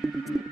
Thank you.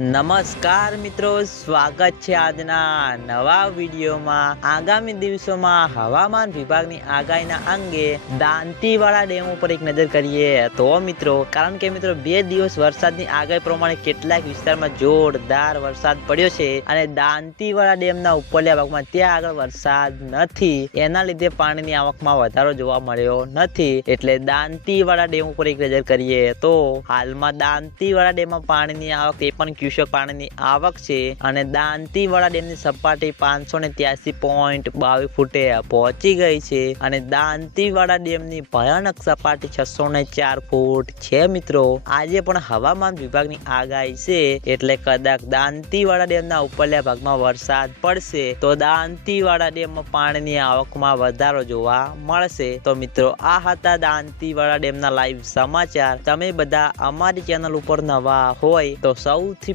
નમસ્કાર મિત્રો, સ્વાગત છે આજના નવા વિડીયોમાં. આગામી દિવસોમાં હવામાન વિભાગની આગાહીના અંગે દાંતીવાળા ડેમ ઉપર એક નજર કરીએ તો મિત્રો, કારણ કે મિત્રો બે દિવસ વરસાદની આગાહી પ્રમાણે કેટલાક વિસ્તારમાં જોરદાર વરસાદ પડ્યો છે અને દાંતીવાળા ડેમના ઉપરલ્યા ભાગમાં ત્યાં આગળ વરસાદ નથી. એના લીધે પાણીની આવકમાં વધારો જોવા મળ્યો નથી. એટલે દાંતીવાળા ડેમ ઉપર એક નજર કરીએ તો હાલમાં દાંતીવાળા ડેમમાં પાણીની આવક એ પણ ક્યુસેક પાણીની આવક છે અને દાંતીવાળા ડેમની સપાટી પાંચસો ને ત્યાસી પોઈન્ટ બાવીસ ફૂટે પહોંચી ગઈ છે અને દાંતીવાળા ડેમની ભયાનક સપાટી છસો ને ચાર ફૂટ છે મિત્રો. આજે પણ હવામાન વિભાગની આગાહી છે એટલે કદાચ દાંતીવાળા ડેમના ઉપરલા ભાગમાં વરસાદ પડશે તો દાંતીવાળા ડેમમાં પાણીની આવકમાં વધારો જોવા મળશે. તો મિત્રો, આ હતા દાંતીવાળા ડેમના લાઈવ સમાચાર. તમે બધા અમારી ચેનલ ઉપર નવા હોય તો સૌથી